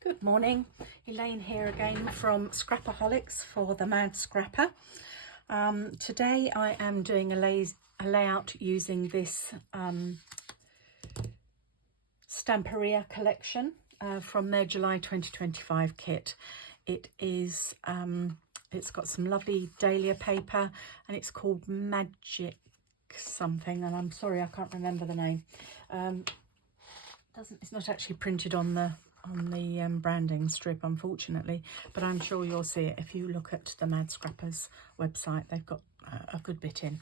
Good morning, Elaine here again from Scrapaholix for the Mad Scrapper. Today I am doing a layout using this Stamperia collection from their July 2025 kit. It is, it's got some lovely dahlia paper and it's called Magic something, and I'm sorry I can't remember the name. It's not actually printed on the branding strip, unfortunately, but I'm sure you'll see it if you look at the Mad Scrappers website. They've got a good bit in.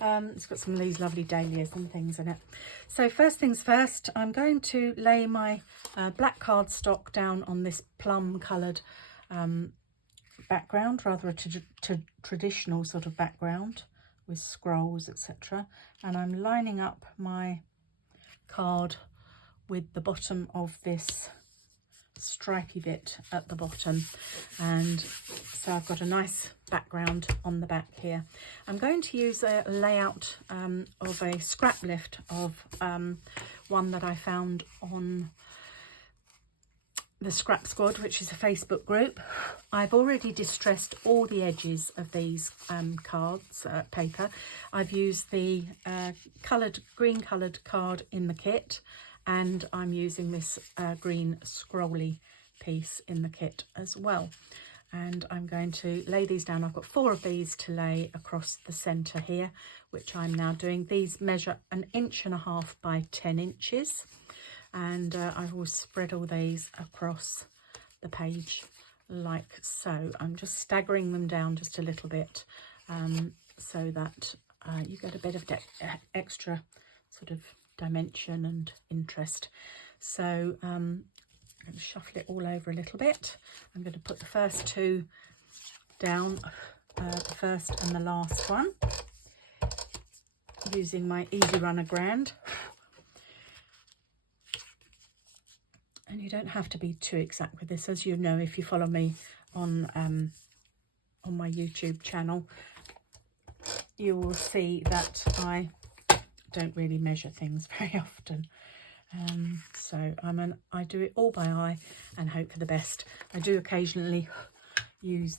It's got some of these lovely dahlias and things in it. So first things first, I'm going to lay my black cardstock down on this plum coloured background, rather a traditional sort of background with scrolls, etc. And I'm lining up my card with the bottom of this stripy bit at the bottom, and so I've got a nice background on the back here. I'm going to use a layout of a scrap lift of one that I found on the Scrap Squad, which is a Facebook group. I've already distressed all the edges of these cards, paper. I've used the green coloured card in the kit, and I'm using this green scrolly piece in the kit as well. And I'm going to lay these down. I've got 4 of these to lay across the centre here, which I'm now doing. These measure 1.5 inches by 10 inches. And I will spread all these across the page like so. I'm just staggering them down just a little bit so that you get a bit of extra sort of dimension and interest. So I'm going to shuffle it all over a little bit. I'm going to put the first 2 down, the first and the last one, using my Easy Runner Grand. And you don't have to be too exact with this, as you know if you follow me on my YouTube channel. You will see that I don't really measure things very often. So I do it all by eye and hope for the best. I do occasionally use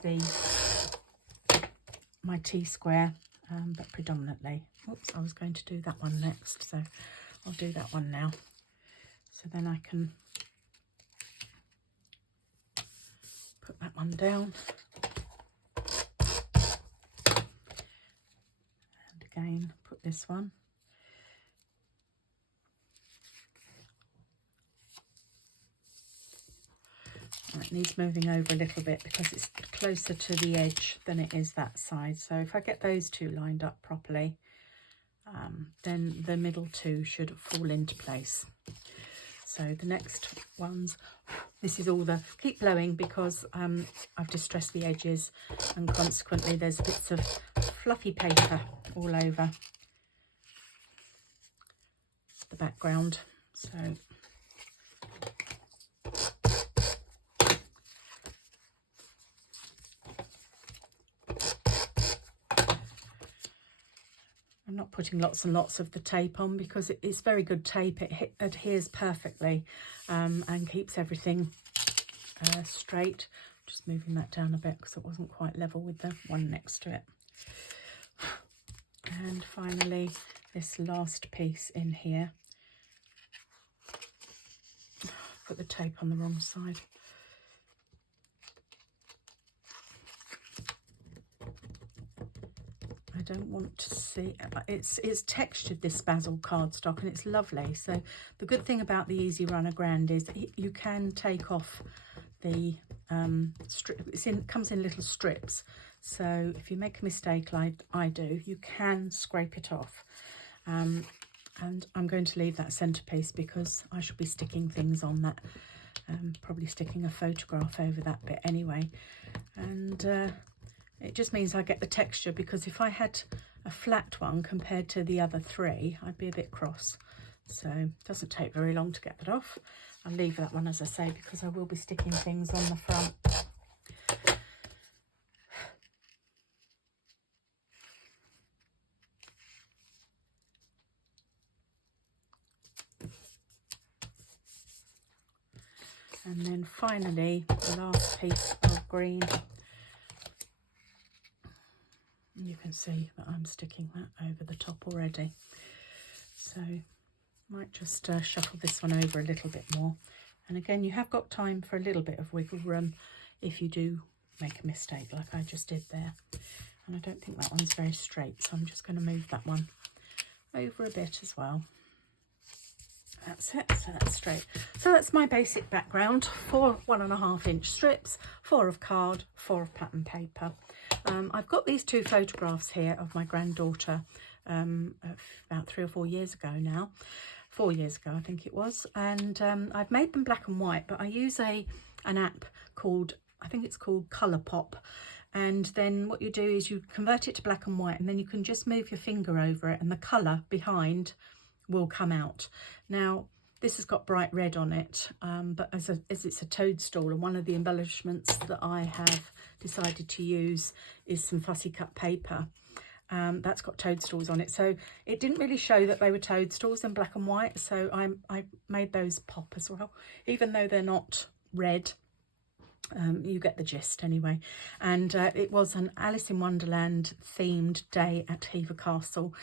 my T-square, but predominantly. Oops, I was going to do that one next, so I'll do that one now. So then I can put that one down. And again, put this one. It needs moving over a little bit because it's closer to the edge than it is that side. So if I get those 2 lined up properly, then the middle 2 should fall into place. So the next ones, this is all keep blowing because I've distressed the edges, and consequently there's bits of fluffy paper all over the background. So I'm not putting lots and lots of the tape on because it's very good tape. It adheres perfectly and keeps everything straight. Just moving that down a bit because it wasn't quite level with the one next to it. And finally, this last piece in here. Put the tape on the wrong side. I don't want to see, it's textured, this basil cardstock, and it's lovely. So the good thing about the Easy Runner Grand is that you can take off the strip. Comes in little strips, so if you make a mistake like I do, you can scrape it off. And I'm going to leave that centerpiece because I shall be sticking things on that, probably sticking a photograph over that bit anyway. And it just means I get the texture, because if I had a flat one compared to the other 3, I'd be a bit cross. So it doesn't take very long to get that off. I'll leave that one, as I say, because I will be sticking things on the front. And then finally, the last piece of green. You can see that I'm sticking that over the top already. So might just shuffle this one over a little bit more. And again, you have got time for a little bit of wiggle room if you do make a mistake like I just did there. And I don't think that one's very straight, so I'm just going to move that one over a bit as well. That's it, so that's straight. So that's my basic background. 4 1.5 inch strips, 4 of card, 4 of pattern paper. I've got these 2 photographs here of my granddaughter about 3 or 4 years ago now. 4 years ago, I think it was. And I've made them black and white, but I use an app called, I think it's called Colourpop. And then what you do is you convert it to black and white, and then you can just move your finger over it and the colour behind will come out. Now, this has got bright red on it, but as it's a toadstool, and one of the embellishments that I have decided to use is some fussy cut paper. That's got toadstools on it, so it didn't really show that they were toadstools in black and white, so I made those pop as well, even though they're not red. You get the gist anyway. And it was an Alice in Wonderland themed day at Hever Castle.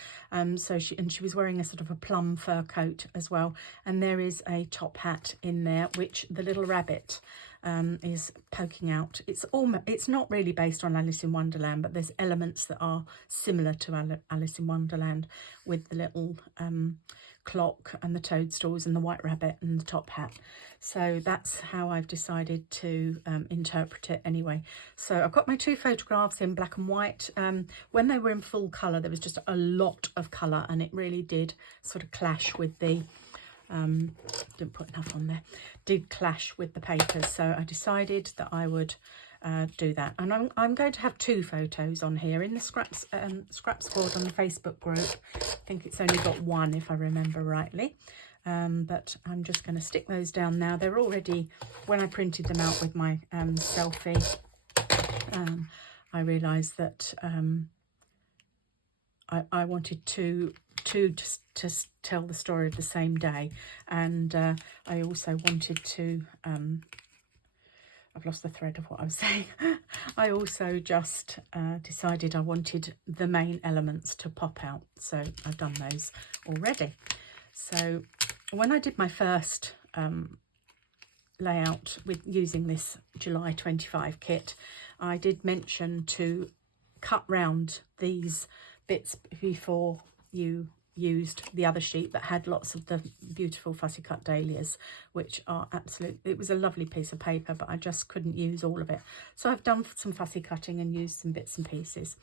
So she was wearing a sort of a plum fur coat as well, and there is a top hat in there which the little rabbit is poking out. It's not really based on Alice in Wonderland, but there's elements that are similar to Alice in Wonderland, with the little clock and the toadstools and the white rabbit and the top hat. So that's how I've decided to interpret it anyway. So I've got my 2 photographs in black and white. When they were in full colour, there was just a lot of colour, and it really did sort of clash with the didn't put enough on there, did clash with the papers. So I decided that I would do that, and I'm going to have 2 photos on here in the scrap squad on the Facebook group. I think it's only got 1 if I remember rightly, but I'm just going to stick those down now. They're already, when I printed them out with my selfie, I realised that I wanted to tell the story of the same day, and I also wanted to I've lost the thread of what I was saying. I also just decided I wanted the main elements to pop out, so I've done those already. So when I did my first layout with using this July 25 kit, I did mention to cut round these bits before you used the other sheet that had lots of the beautiful fussy cut dahlias, which are it was a lovely piece of paper, but I just couldn't use all of it. So I've done some fussy cutting and used some bits and pieces.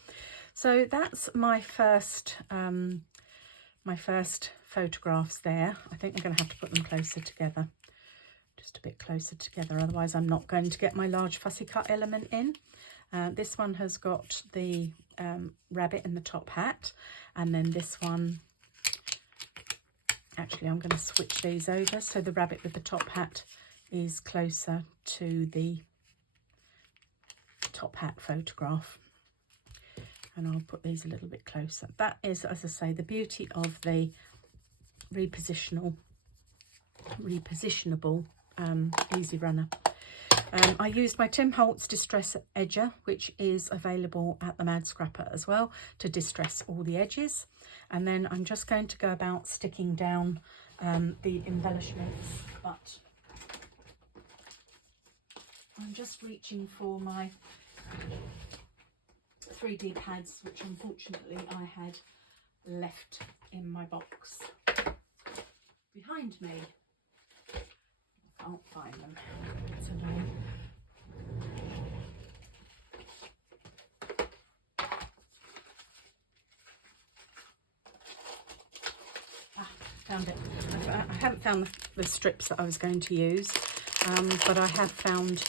So that's my first photographs there. I think I'm going to have to put them closer together, just a bit closer together, otherwise I'm not going to get my large fussy cut element in. This one has got the rabbit in the top hat, and then this one, actually I'm going to switch these over, so the rabbit with the top hat is closer to the top hat photograph, and I'll put these a little bit closer. That is, as I say, the beauty of the repositionable easy runner. I used my Tim Holtz Distress Edger, which is available at the Mad Scrapper as well, to distress all the edges. And then I'm just going to go about sticking down the embellishments, but I'm just reaching for my 3D pads, which unfortunately I had left in my box behind me. I can't find them. It's annoying. Found it. I haven't found the strips that I was going to use, but I have found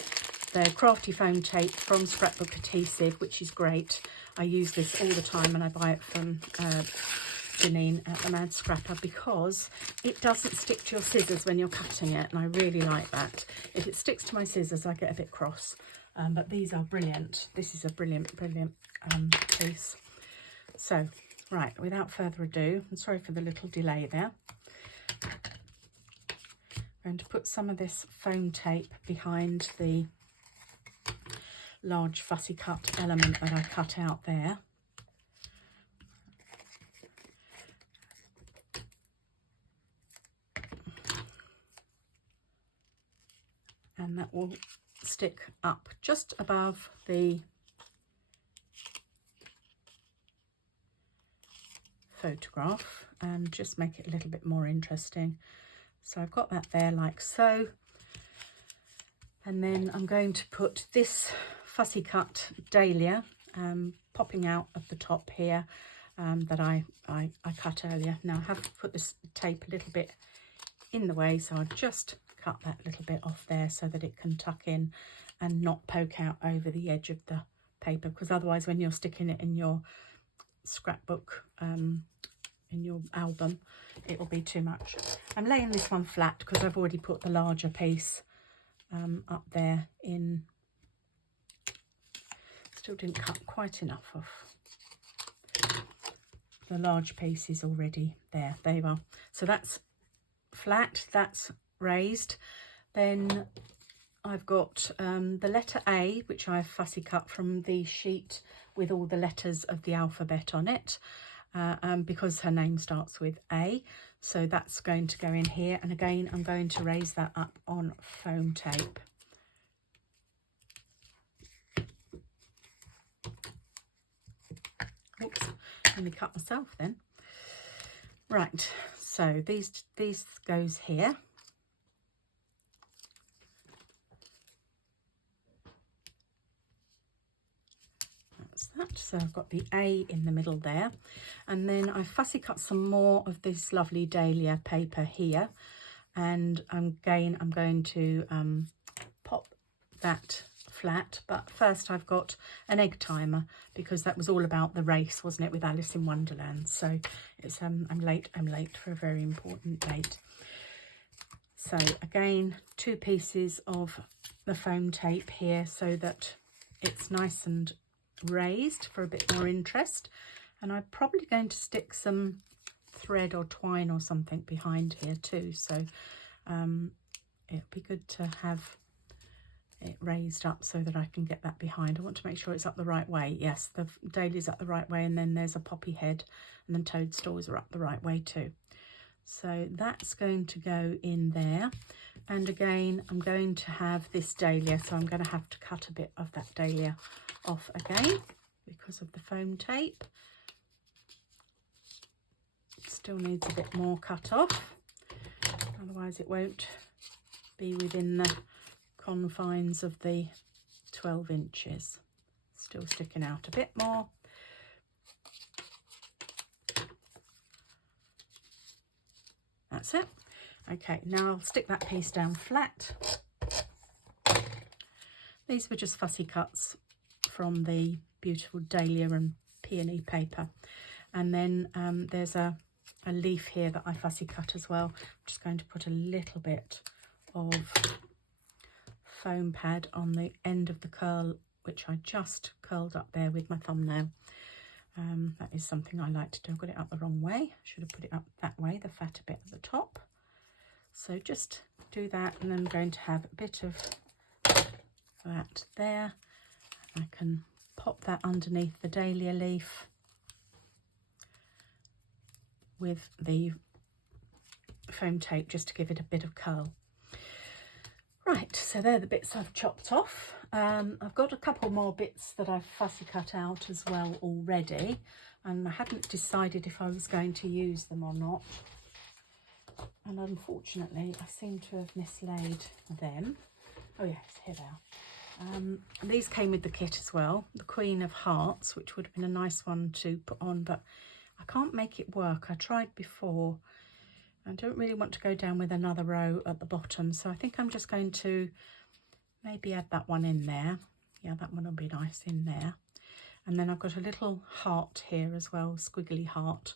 the Crafty Foam Tape from Scrapbook Adhesive, which is great. I use this all the time, and I buy it from Janine at the Mad Scrapper because it doesn't stick to your scissors when you're cutting it, and I really like that. If it sticks to my scissors, I get a bit cross, but these are brilliant. This is a brilliant piece. So, right, without further ado, I'm sorry for the little delay there. going to put some of this foam tape behind the large fussy cut element that I cut out there. And that will stick up just above the photograph and just make it a little bit more interesting. So I've got that there like so. And then I'm going to put this fussy cut dahlia popping out of the top here that I cut earlier. Now I have put this tape a little bit in the way, so I'll just cut that little bit off there so that it can tuck in and not poke out over the edge of the paper, because otherwise when you're sticking it in your scrapbook, in your album, it will be too much. I'm laying this one flat because I've already put the larger piece up there in. Still didn't cut quite enough of the large piece is already there. There you are. So that's flat, that's raised. Then I've got the letter A, which I've fussy cut from the sheet with all the letters of the alphabet on it, because her name starts with A. So that's going to go in here. And again, I'm going to raise that up on foam tape. Oops, let me cut myself then. Right, so these goes here. That. So I've got the A in the middle there, and then I fussy cut some more of this lovely dahlia paper here, and again I'm going to pop that flat. But first I've got an egg timer, because that was all about the race, wasn't it, with Alice in Wonderland. So it's I'm late for a very important date. So again, 2 pieces of the foam tape here so that it's nice and raised for a bit more interest. And I'm probably going to stick some thread or twine or something behind here too, so it'll be good to have it raised up so that I can get that behind. I want to make sure it's up the right way. Yes, the dahlia's up the right way, and then there's a poppy head, and then toadstools are up the right way too. So that's going to go in there. And again, I'm going to have this dahlia, so I'm going to have to cut a bit of that dahlia off again because of the foam tape. Still needs a bit more cut off, otherwise it won't be within the confines of the 12 inches. Still sticking out a bit more. That's it. Okay, now I'll stick that piece down flat. These were just fussy cuts from the beautiful dahlia and peony paper. And then there's a leaf here that I fussy cut as well. I'm just going to put a little bit of foam pad on the end of the curl, which I just curled up there with my thumbnail. That is something I like to do. I've got it up the wrong way. I should have put it up that way, the fatter bit at the top. So just do that, and I'm going to have a bit of that there. I can pop that underneath the dahlia leaf with the foam tape just to give it a bit of curl. Right, so they're the bits I've chopped off. I've got a couple more bits that I've fussy cut out as well already, and I hadn't decided if I was going to use them or not. And unfortunately, I seem to have mislaid them. Oh yes, here they are. These came with the kit as well, the Queen of Hearts, which would have been a nice one to put on, but I can't make it work. I tried before. I don't really want to go down with another row at the bottom, so I think I'm just going to maybe add that one in there. Yeah, that one will be nice in there. And then I've got a little heart here as well, squiggly heart,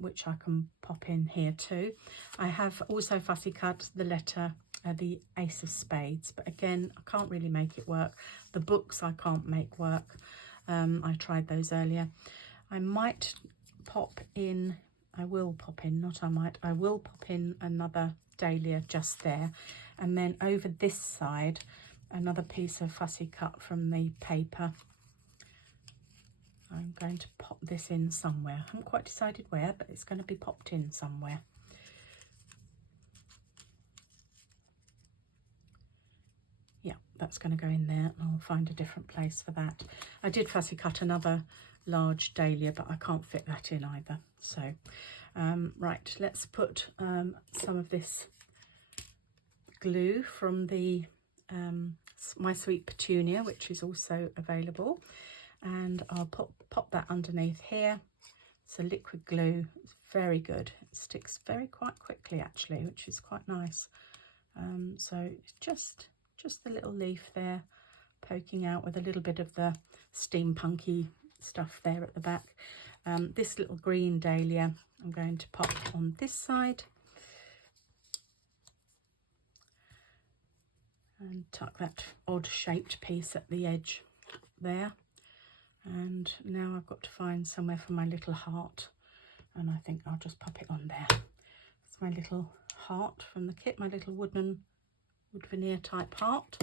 which I can pop in here too. I have also fussy cut the letter, the Ace of Spades, but again, I can't really make it work. The books I can't make work. I tried those earlier. I might pop in, I will pop in, not I might, I will pop in another dahlia just there, and then over this side another piece of fussy cut from the paper. I'm going to pop this in somewhere. I haven't quite decided where, but it's going to be popped in somewhere. Yeah, that's going to go in there, and I'll find a different place for that. I did fussy cut another large dahlia, but I can't fit that in either. So right, let's put some of this glue from the My Sweet Petunia, which is also available, and I'll pop that underneath here. It's a liquid glue. It's very good. It sticks quite quickly actually, which is quite nice. So it's just the little leaf there poking out with a little bit of the steampunky stuff there at the back. This little green dahlia I'm going to pop on this side and tuck that odd shaped piece at the edge there. And now I've got to find somewhere for my little heart, and I think I'll just pop it on there. It's my little heart from the kit, my little wood veneer type heart.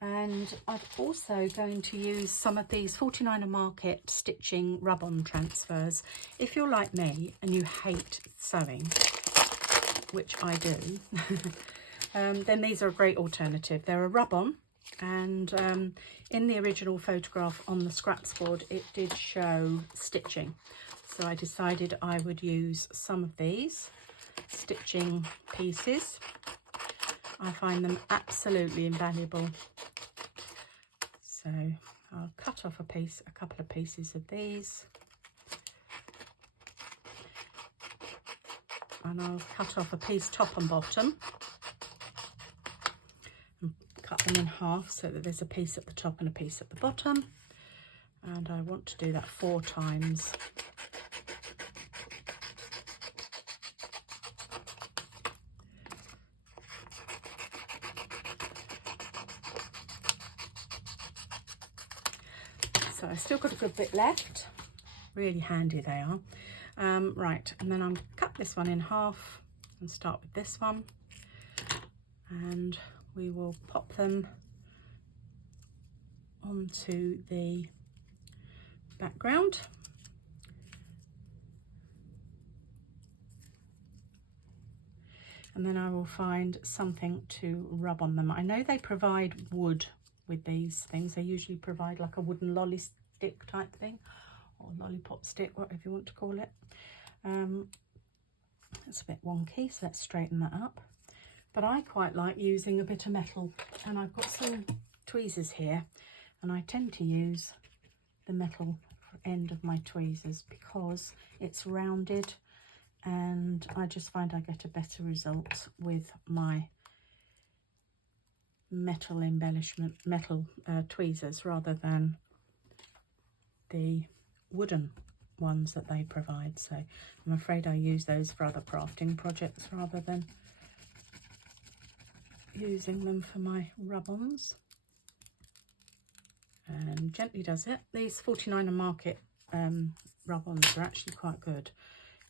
And I'm also going to use some of these 49er Market stitching rub-on transfers. If you're like me and you hate sewing, which I do, then these are a great alternative. They're a rub-on, and in the original photograph on the scraps board it did show stitching, so I decided I would use some of these stitching pieces. I find them absolutely invaluable. So I'll cut off a couple of pieces of these, and I'll cut off a piece top and bottom and cut them in half so that there's a piece at the top and a piece at the bottom, and I want to do that 4 times. So I've still got a good bit left. Really handy they are. Right, and then I'll cut this one in half and start with this one, and we will pop them onto the background. And then I will find something to rub on them. I know they provide wood with these things. They usually provide like a wooden lolly stick type thing, or lollipop stick, whatever you want to call it. It's a bit wonky, so let's straighten that up. But I quite like using a bit of metal, and I've got some tweezers here, and I tend to use the metal end of my tweezers because it's rounded, and I just find I get a better result with my metal embellishment, tweezers, rather than the wooden ones that they provide. So I'm afraid I use those for other crafting projects rather than using them for my rub-ons. And gently does it. These 49er Market rub-ons are actually quite good.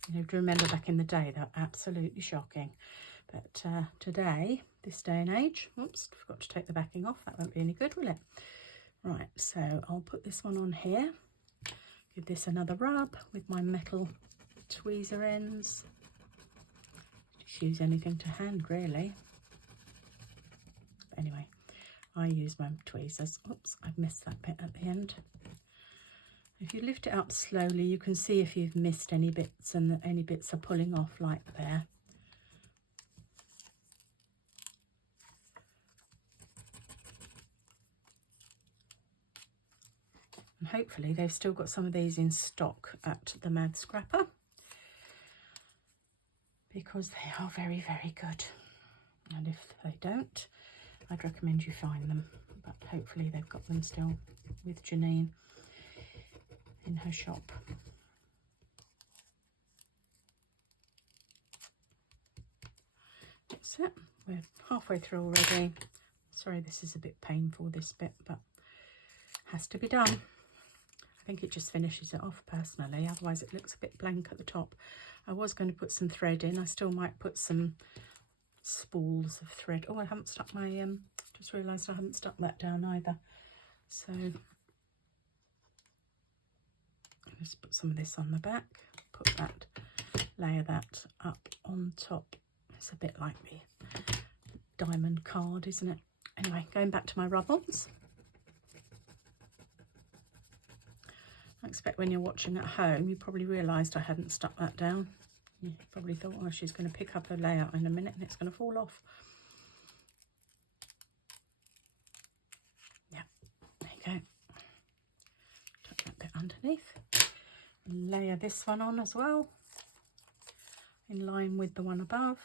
You know, do you remember back in the day, they're absolutely shocking. But today, this day and age, oops, forgot to take the backing off. That won't be any good, will it? Right, so I'll put this one on here. Give this another rub with my metal tweezer ends. Just use anything to hand, really. But anyway, I use my tweezers. Oops, I've missed that bit at the end. If you lift it up slowly, you can see if you've missed any bits and that any bits are pulling off like there. And hopefully they've still got some of these in stock at the Mad Scrapper, because they are very, very good. And if they don't, I'd recommend you find them. But hopefully they've got them still with Janine in her shop. That's it. We're halfway through already. Sorry, this is a bit painful, this bit, but has to be done. I think it just finishes it off personally, otherwise it looks a bit blank at the top. I was going to put some thread in. I still might put some spools of thread. Oh, I haven't stuck my, just realised I haven't stuck that down either. So just put some of this on the back, put that, layer that up on top. It's a bit like the diamond card, isn't it? Anyway, going back to my rub-ons. I expect when you're watching at home, you probably realised I hadn't stuck that down. You probably thought, oh, she's going to pick up her layout in a minute and it's going to fall off. Yeah, there you go. Tuck that bit underneath. Layer this one on as well, in line with the one above.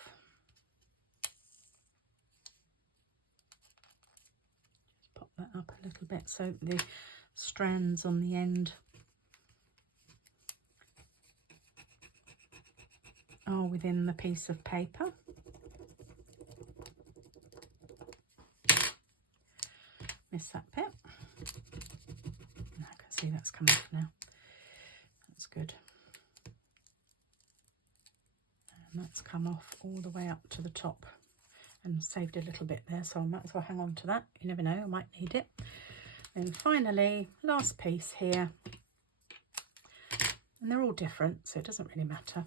Just pop that up a little bit so the strands on the end are within the piece of paper. Miss that bit. I can see that's come off now. That's good. And that's come off all the way up to the top and saved a little bit there, so I might as well hang on to that. You never know, I might need it. And finally, last piece here. And they're all different, so it doesn't really matter.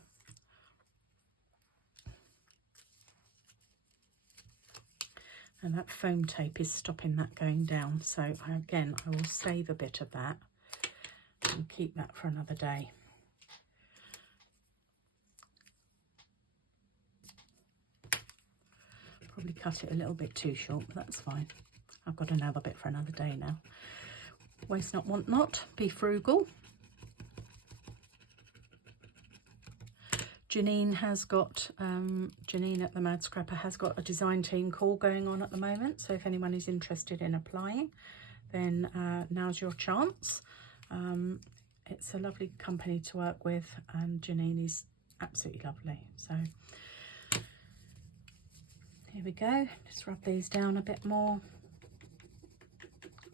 And that foam tape is stopping that going down. So again, I will save a bit of that and keep that for another day. Probably cut it a little bit too short, but that's fine. I've got another bit for another day now. Waste not, want not, be frugal. Janine has got, Janine at the Mad Scrapper has got a design team call going on at the moment. So if anyone is interested in applying, then now's your chance. It's a lovely company to work with, and Janine is absolutely lovely. So here we go. Just rub these down a bit more.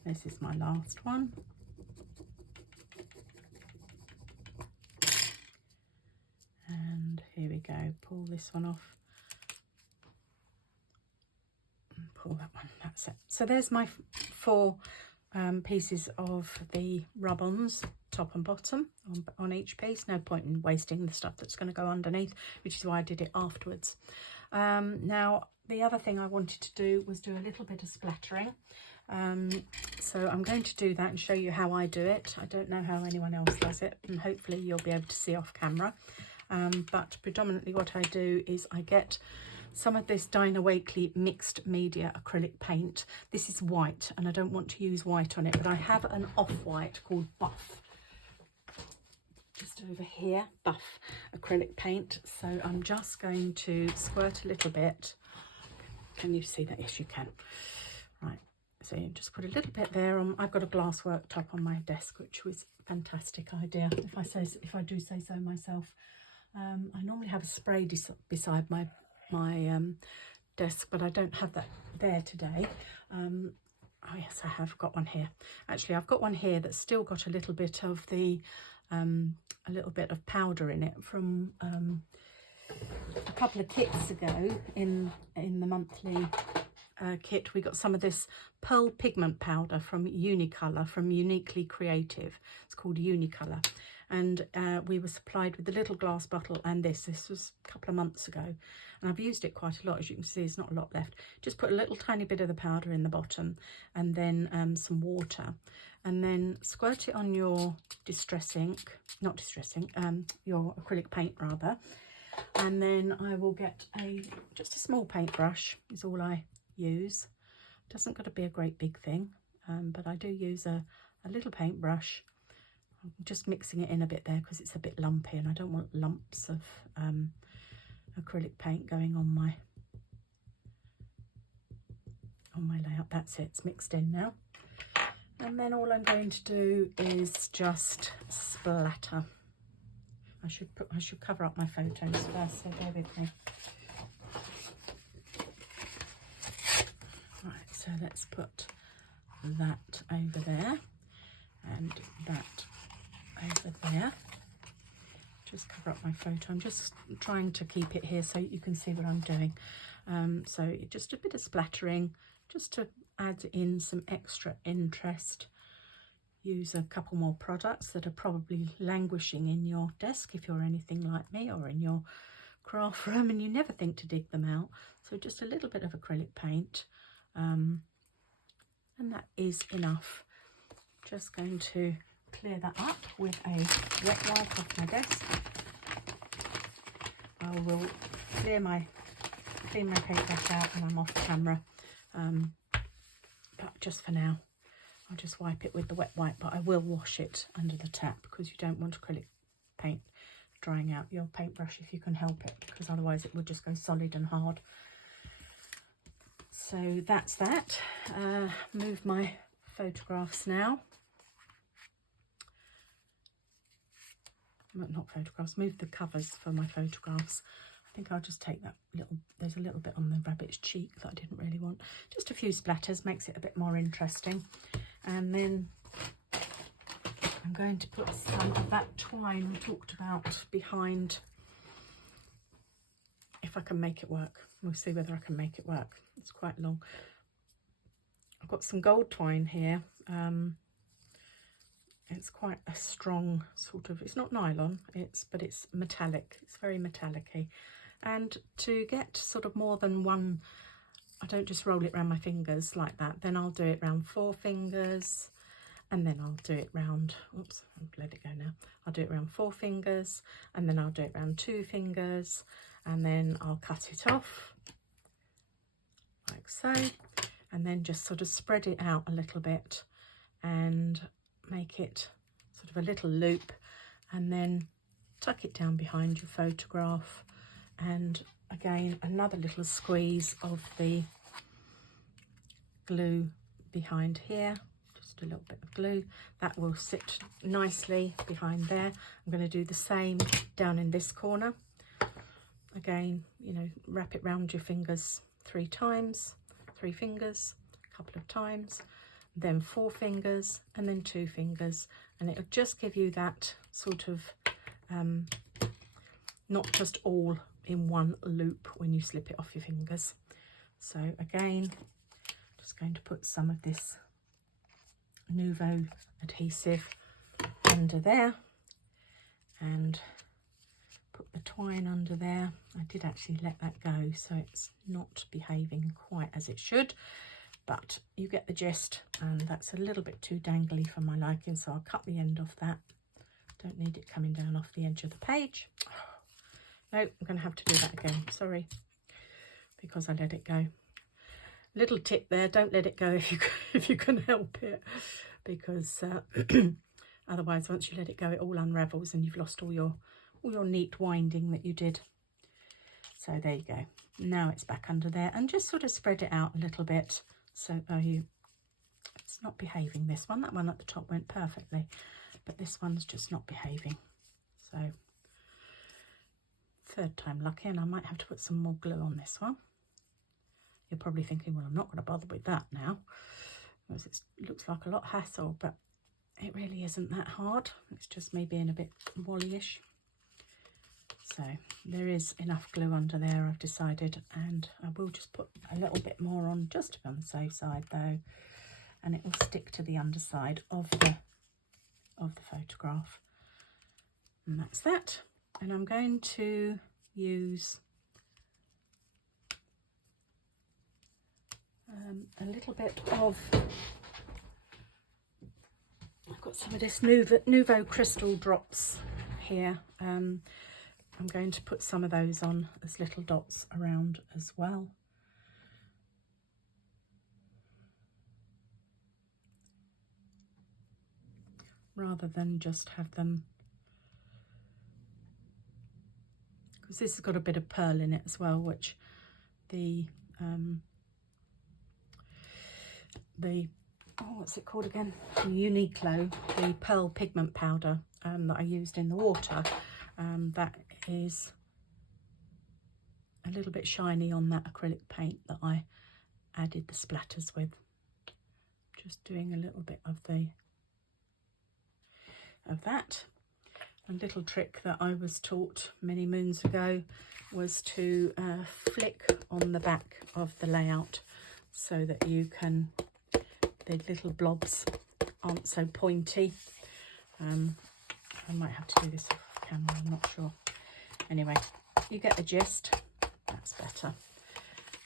This is my last one. And here we go, pull this one off and pull that one, that's it. So there's my 4 pieces of the rub-ons, top and bottom on each piece. No point in wasting the stuff that's going to go underneath, which is why I did it afterwards. Now the other thing I wanted to do was do a little bit of splattering. So I'm going to do that and show you how I do it. I don't know how anyone else does it, and hopefully you'll be able to see off camera. But predominantly what I do is I get some of this Dinah Wakely mixed media acrylic paint. This is white and I don't want to use white on it, but I have an off-white called Buff. Just over here, Buff acrylic paint. So I'm just going to squirt a little bit. Can you see that? Yes, you can. Right, so you just put a little bit there on. I've got a glass worktop on my desk, which was a fantastic idea, if I do say so myself. I normally have a spray beside my desk, but I don't have that there today. Oh yes, I have got one here. Actually, I've got one here that's still got a little bit of the powder in it from a couple of kits ago in the monthly kit. We got some of this pearl pigment powder from Unicolor, from Uniquely Creative. It's called Unicolor. And we were supplied with the little glass bottle and this was a couple of months ago, and I've used it quite a lot. As you can see, there's not a lot left. Just put a little tiny bit of the powder in the bottom and then some water, and then squirt it on your your acrylic paint rather. And then I will get just a small paintbrush is all I use. Doesn't got to be a great big thing, but I do use a little paintbrush. I'm just mixing it in a bit there because it's a bit lumpy and I don't want lumps of acrylic paint going on my layout. That's it, it's mixed in now. And then all I'm going to do is just splatter. I should cover up my photos first, so bear with me. Right, so let's put that over there and that over there. Just cover up my photo. I'm just trying to keep it here so you can see what I'm doing. So just a bit of splattering just to add in some extra interest. Use a couple more products that are probably languishing in your desk if you're anything like me, or in your craft room and you never think to dig them out. So just a little bit of acrylic paint, and that is enough. Just going to clear that up with a wet wipe off my desk. I will clean my paintbrush out and I'm off camera, but just for now I'll just wipe it with the wet wipe, but I will wash it under the tap because you don't want acrylic paint drying out your paintbrush if you can help it, because otherwise it will just go solid and hard. So that's that. Move my photographs now. Well, not photographs, move the covers for my photographs. I think I'll just take that little, there's a little bit on the rabbit's cheek that I didn't really want. Just a few splatters, makes it a bit more interesting. And then I'm going to put some of that twine we talked about behind, if I can make it work. We'll see whether I can make it work. It's quite long. I've got some gold twine here. It's quite a strong sort of, it's not nylon, but it's metallic. It's very metallic-y. And to get sort of more than one, I don't just roll it around my fingers like that. Then I'll do it around 4 fingers, and then I'll do it round, oops, I'll let it go now. I'll do it around 4 fingers, and then I'll do it around 2 fingers, and then I'll cut it off like so, and then just sort of spread it out a little bit and make it sort of a little loop, and then tuck it down behind your photograph, and again another little squeeze of the glue behind here, just a little bit of glue that will sit nicely behind there. I'm going to do the same down in this corner. Again, you know, wrap it round your fingers 3 times, 3 fingers, a couple of times, then 4 fingers, and then 2 fingers, and it'll just give you that sort of not just all in one loop when you slip it off your fingers. So again, just going to put some of this Nouveau adhesive under there and put the twine under there. I did actually let that go, so it's not behaving quite as it should, but you get the gist, and that's a little bit too dangly for my liking, so I'll cut the end off that. Don't need it coming down off the edge of the page. No, I'm going to have to do that again, sorry, because I let it go. Little tip there, don't let it go if you can help it, because otherwise once you let it go it all unravels and you've lost all your neat winding that you did. So there you go. Now it's back under there, and just sort of spread it out a little bit. So it's not behaving, this one. That one at the top went perfectly, but this one's just not behaving. So 3rd time lucky, and I might have to put some more glue on this one. You're probably thinking, well, I'm not going to bother with that now, because it looks like a lot of hassle, but it really isn't that hard. It's just me being a bit wally-ish. So there is enough glue under there, I've decided, and I will just put a little bit more on, just to be on the safe side though, and it will stick to the underside of the photograph. And that's that. And I'm going to use a little bit of, I've got some of this Nouveau crystal drops here. I'm going to put some of those on as little dots around as well. Rather than just have them, because this has got a bit of pearl in it as well, which the oh, what's it called again? The Uniqlo, the pearl pigment powder that I used in the water, that is a little bit shiny on that acrylic paint that I added the splatters with. Just doing a little bit of that. A little trick that I was taught many moons ago was to flick on the back of the layout so that you can, the little blobs aren't so pointy. I might have to do this off camera, I'm not sure. Anyway, you get the gist. That's better.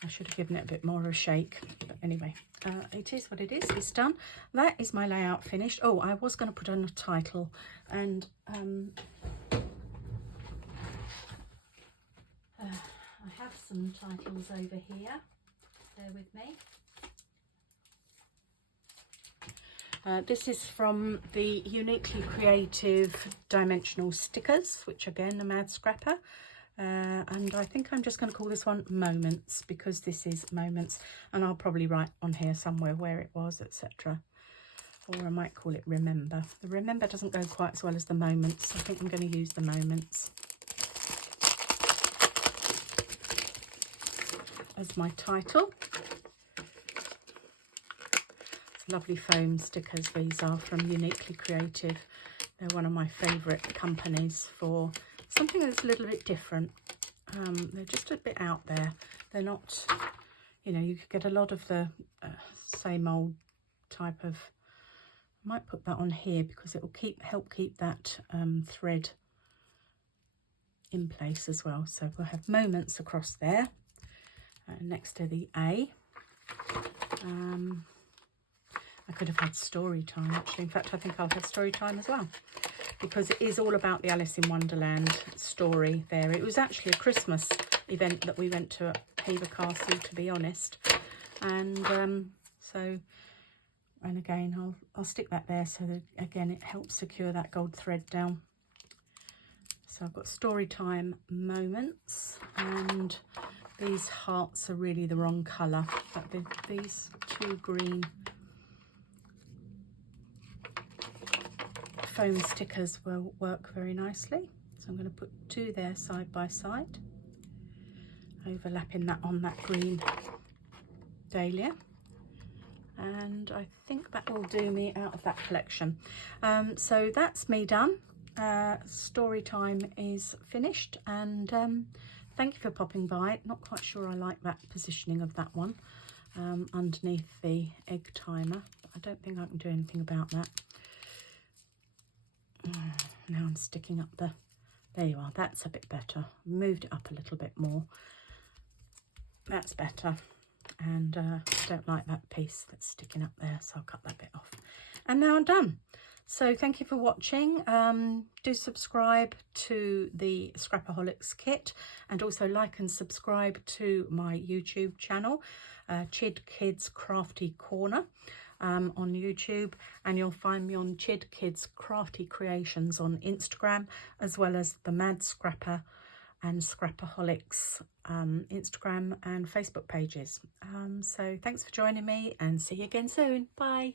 I should have given it a bit more of a shake, but anyway, it is what it is. It's done. That is my layout finished. Oh, I was going to put on a title, and I have some titles over here. Bear with me. This is from the Uniquely Creative Dimensional Stickers, which again, a Mad Scrapper. And I think I'm just going to call this one Moments, because this is Moments, and I'll probably write on here somewhere where it was, etc. Or I might call it Remember. The Remember doesn't go quite as well as the Moments. I think I'm going to use the Moments as my title. Lovely foam stickers these are, from Uniquely Creative. They're one of my favourite companies for something that's a little bit different. They're just a bit out there. They're not, you know, you could get a lot of the same old type of, I might put that on here because it will help keep that thread in place as well. So we'll have Moments across there next to the A. I could have had Story Time actually. In fact, I think I'll have Story Time as well, because it is all about the Alice in Wonderland story there. It was actually a Christmas event that we went to at Hever Castle, to be honest. And and again, I'll stick that there so that, again, it helps secure that gold thread down. So I've got Story Time, Moments, and these hearts are really the wrong colour, but these two green foam stickers will work very nicely. So I'm going to put two there side by side, overlapping that on that green dahlia, and I think that will do me out of that collection. So that's me done. Story Time is finished, and thank you for popping by. Not quite sure I like that positioning of that one underneath the egg timer, but I don't think I can do anything about that. Now I'm sticking up there you are, that's a bit better. Moved it up a little bit more, that's better. And I don't like that piece that's sticking up there, so I'll cut that bit off. And now I'm done. So thank you for watching. Do subscribe to the Scrapaholix kit, and also like and subscribe to my YouTube channel, Chid Kids Crafty Corner. On YouTube, and you'll find me on Chid Kids Crafty Creations on Instagram, as well as the Mad Scrapper and Scrapaholix Instagram and Facebook pages. So thanks for joining me, and see you again soon. Bye.